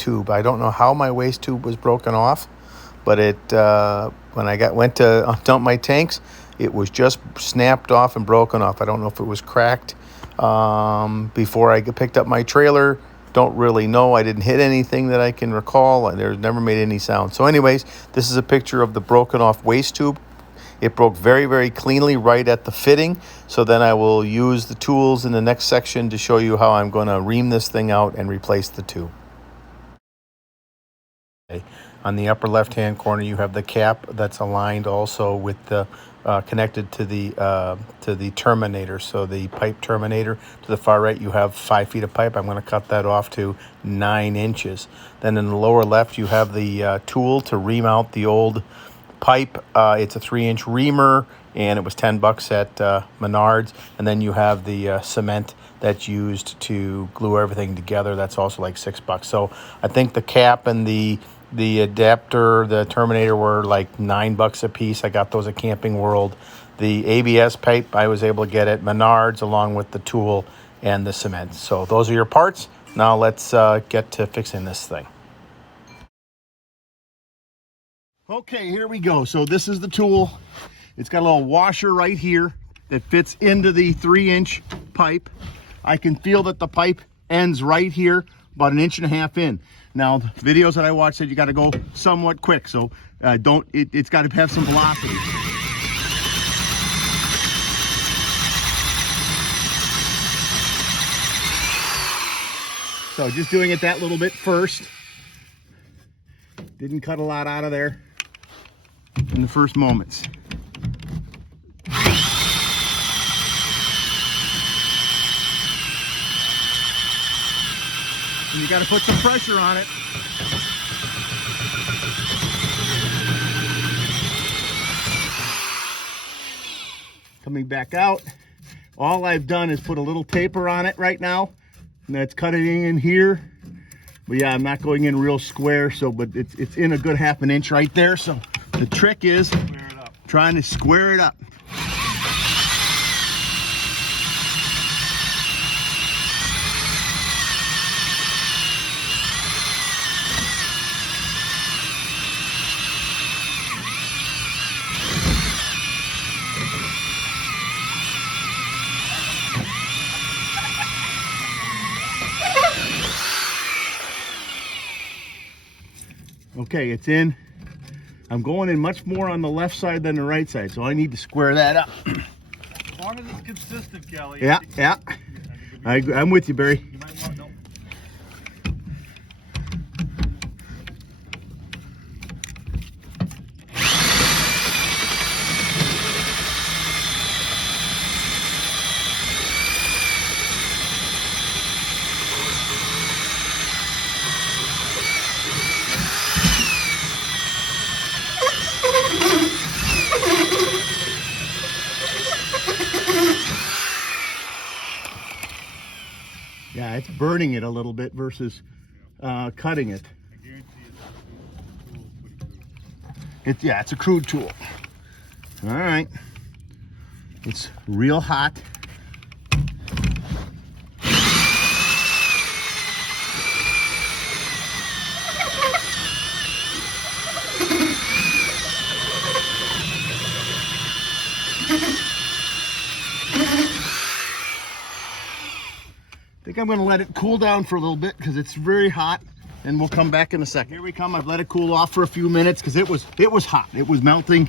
tube. I don't know how my waste tube was broken off, but it when I went to dump my tanks, it was just snapped off and broken off. I don't know if it was cracked before I picked up my trailer. Don't really know. I didn't hit anything that I can recall. There's never made any sound. So anyways, this is a picture of the broken off waste tube. It broke very, very cleanly right at the fitting. So then I will use the tools in the next section to show you how I'm going to ream this thing out and replace the tube. Okay. On the upper left-hand corner, you have the cap that's aligned also with the connected to the terminator. So the pipe terminator. To the far right, you have 5 feet of pipe. I'm going to cut that off to 9 inches. Then in the lower left, you have the tool to ream out the old pipe. It's a 3-inch reamer, and it was $10 at Menards. And then you have the cement that's used to glue everything together. That's also like $6. So I think the cap and the adapter, the terminator, were like $9 a piece. I got those at Camping World. The ABS pipe I was able to get at Menards, along with the tool and the cement. So those are your parts. Now let's get to fixing this thing. Okay, here we go. So this is the tool. It's got a little washer right here that fits into the 3-inch pipe. I can feel that the pipe ends right here, about 1.5 inches in. Now, the videos that I watched said you got to go somewhat quick, so it's got to have some velocity. So just doing it that little bit first. Didn't cut a lot out of there in the first moments. And you got to put some pressure on it. Coming back out, all I've done is put a little taper on it right now, and that's cutting in here. But yeah, I'm not going in real square, but it's in a good 1/2 inch right there. So the trick is trying to square it up. Okay, it's in. I'm going in much more on the left side than the right side, so I need to square that up. As long as it's consistent, Kelly. Yeah. I'm with you, Barry. You might want, no. Yeah, it's burning it a little bit versus cutting it. I guarantee it's It's a crude tool. All right. It's real hot. I think I'm going to let it cool down for a little bit because it's very hot, and we'll come back in a second. Here we come. I've let it cool off for a few minutes because it was hot. It was melting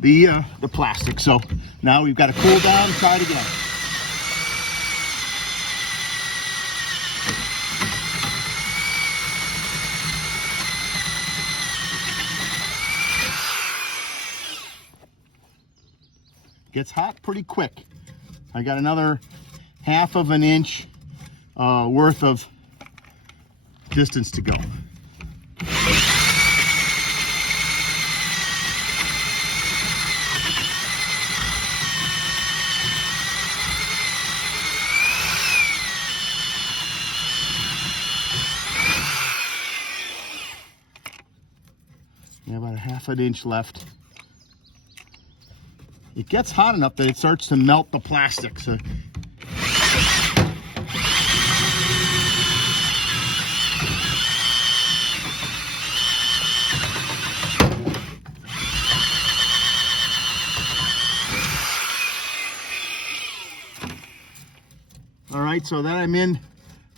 the plastic. So now we've got to cool down and try it again. Gets hot pretty quick. I got another 1/2 inch worth of distance to go. About 1/2 inch left. It gets hot enough that it starts to melt the plastic. So right, so then I'm in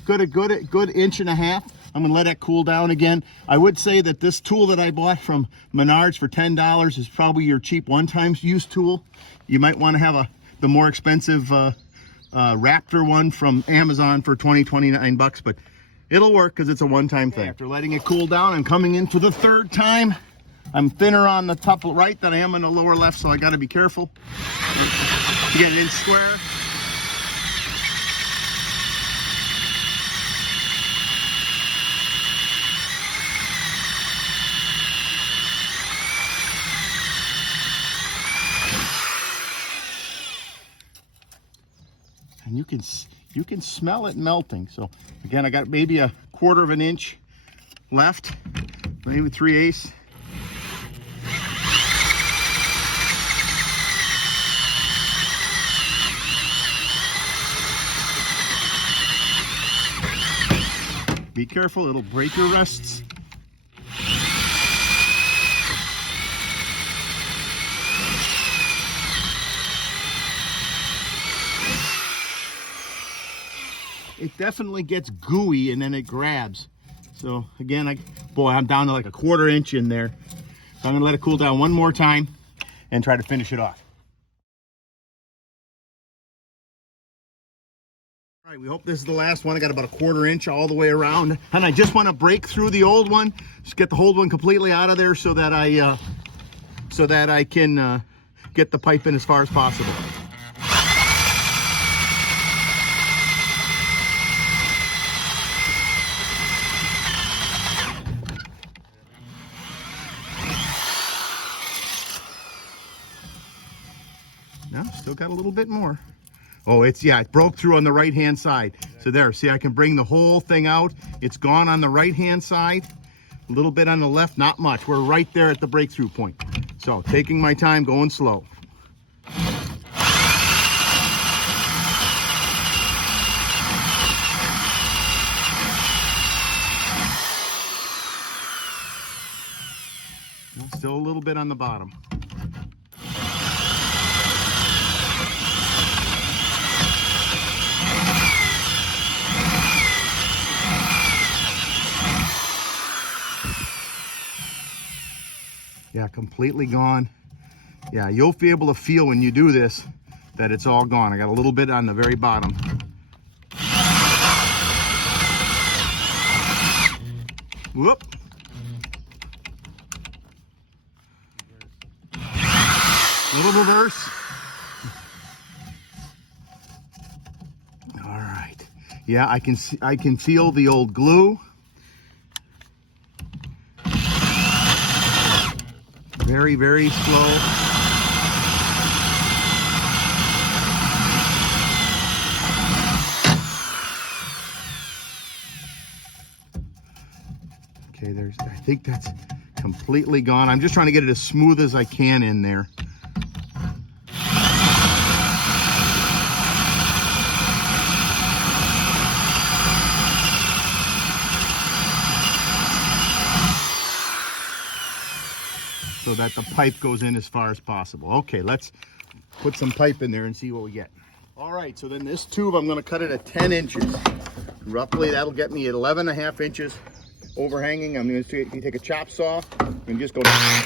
a good inch and a half. I'm gonna let it cool down again. I would say that this tool that I bought from Menards for $10 is probably your cheap one-time use tool. You might want to have the more expensive Raptor one from Amazon for 29 bucks, but it'll work because it's a one-time thing. After letting it cool down, I'm coming in for the third time. I'm thinner on the top right than I am on the lower left, so I got to be careful to get it in square. And you can smell it melting. So again, I got maybe a 1/4 of an inch left, maybe 3/8. Be careful, it'll break your wrists. It definitely gets gooey and then it grabs. So again, I'm down to like a 1/4 inch in there. So I'm gonna let it cool down one more time and try to finish it off. All right, we hope this is the last one. I got about a 1/4 inch all the way around. And I just want to break through the old one, just get the old one completely out of there so that I can get the pipe in as far as possible. No, still got a little bit more. Oh, it broke through on the right-hand side. So there, see, I can bring the whole thing out. It's gone on the right-hand side, a little bit on the left, not much. We're right there at the breakthrough point. So taking my time, going slow. Still a little bit on the bottom. Yeah, completely gone. Yeah, you'll be able to feel when you do this that it's all gone. I got a little bit on the very bottom. Whoop. Little reverse. All right. Yeah, I can feel the old glue. Very, very slow. Okay, I think that's completely gone. I'm just trying to get it as smooth as I can in there. So that the pipe goes in as far as possible. Okay, let's put some pipe in there and see what we get. All right, so then this tube, I'm gonna cut it at 10 inches. Roughly, that'll get me 11.5 inches overhanging. I'm gonna take a chop saw and just go down.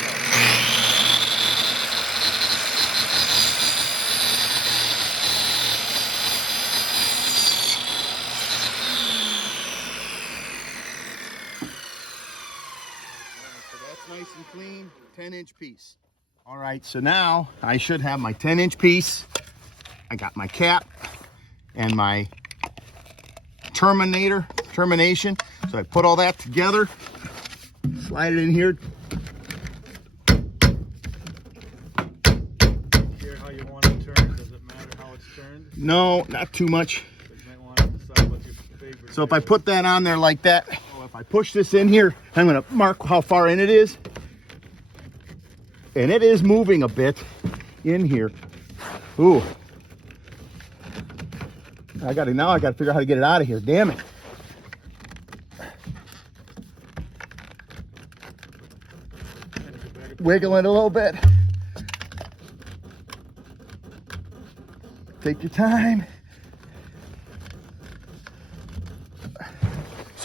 Nice and clean, 10-inch piece. All right, so now I should have my 10-inch piece. I got my cap and my termination. So I put all that together, slide it in here. Care how you want it turned? Does it matter how it's turned? No, not too much. But you might want to decide what your favorite. So if I put that on there like that, if I push this in here, I'm gonna mark how far in it is. And it is moving a bit in here. Ooh. Now I gotta figure out how to get it out of here. Damn it. Wiggle it a little bit. Take your time.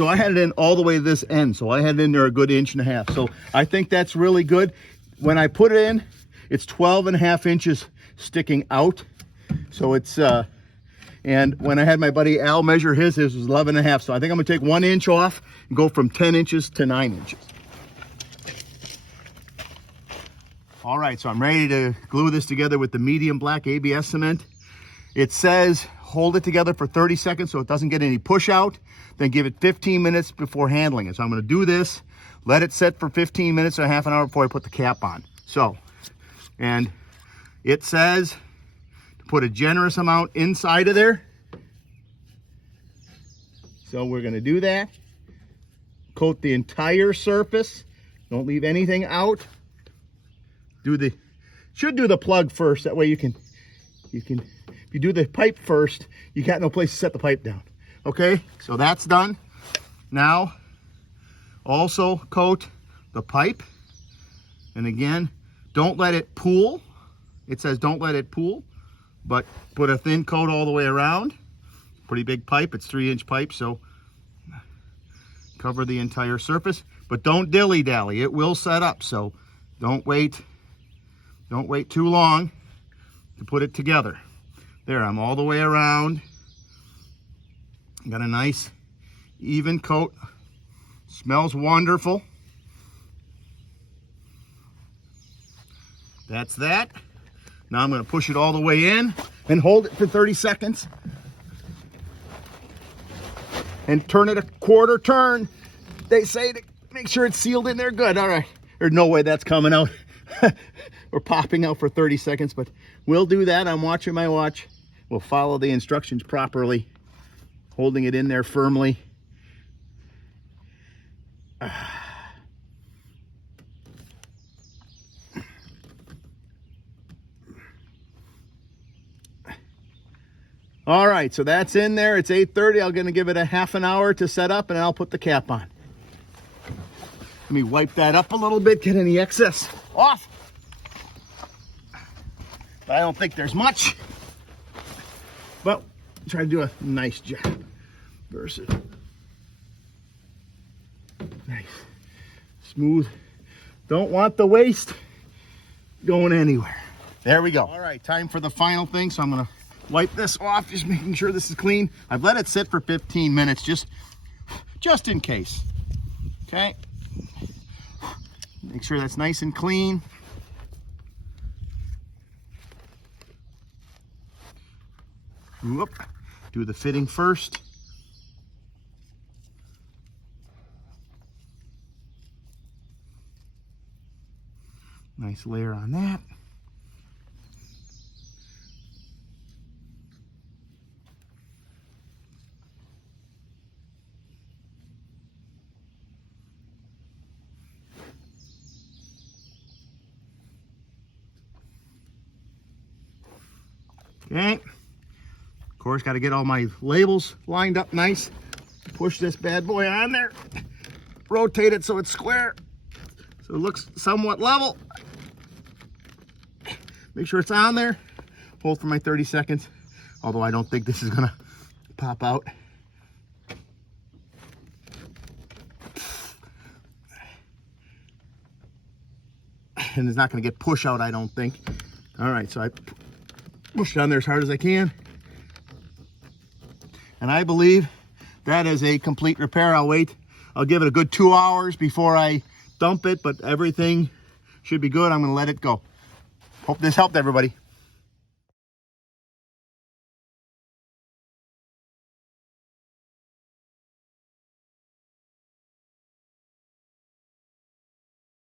So I had it in all the way to this end. So I had it in there a good 1.5 inches. So I think that's really good. When I put it in, it's 12.5 inches sticking out. So it's, and when I had my buddy Al measure his was 11.5. So I think I'm gonna take 1 inch off and go from 10 inches to 9 inches. All right, so I'm ready to glue this together with the medium black ABS cement. It says hold it together for 30 seconds so it doesn't get any push out, then give it 15 minutes before handling it. So I'm gonna do this, let it set for 15 minutes or half an hour before I put the cap on. So, and it says to put a generous amount inside of there. So we're gonna do that. Coat the entire surface. Don't leave anything out. Should do the plug first. That way you can, if you do the pipe first, you got no place to set the pipe down. Okay, so that's done. Now, also coat the pipe. And again, don't let it pool. It says don't let it pool, but put a thin coat all the way around. Pretty big pipe, it's 3-inch pipe, so cover the entire surface, but don't dilly-dally. It will set up, so don't wait too long to put it together. There, I'm all the way around. Got a nice even coat. Smells wonderful. That's that. Now I'm going to push it all the way in and hold it for 30 seconds. And turn it a quarter turn. They say to make sure it's sealed in there good. All right. There's no way that's coming out or popping out for 30 seconds, but we'll do that. I'm watching my watch. We'll follow the instructions properly, holding it in there firmly. All right, so that's in there. It's 8:30. I'm gonna give it a half an hour to set up and I'll put the cap on. Let me wipe that up a little bit, get any excess off. I don't think there's much, but try to do a nice job. Versus nice, smooth. Don't want the waste going anywhere. There we go. All right, time for the final thing. So I'm gonna wipe this off, just making sure this is clean. I've let it sit for 15 minutes, just in case. Okay. Make sure that's nice and clean. Whoop. Do the fitting first. Nice layer on that. Okay. Of course, got to get all my labels lined up nice. Push this bad boy on there. Rotate it so it's square. So it looks somewhat level. Make sure it's on there. Hold for my 30 seconds. Although I don't think this is gonna pop out. And it's not gonna get push out, I don't think. All right, so I push it on there as hard as I can. And I believe that is a complete repair. I'll give it a good 2 hours before I dump it, but everything should be good. I'm gonna let it go. Hope this helped everybody.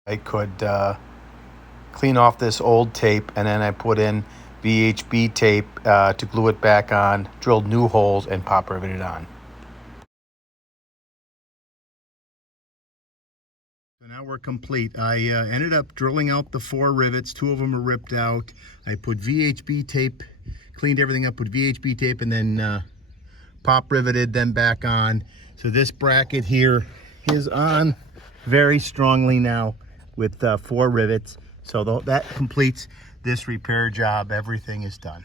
I could clean off this old tape, and then I put in VHB tape to glue it back on, drilled new holes, and pop riveted on. So now we're complete. I ended up drilling out the 4 rivets. 2 of them are ripped out. I put VHB tape, cleaned everything up with VHB tape, and then pop riveted them back on. So this bracket here is on very strongly now with 4 rivets. So that completes this repair job. Everything is done.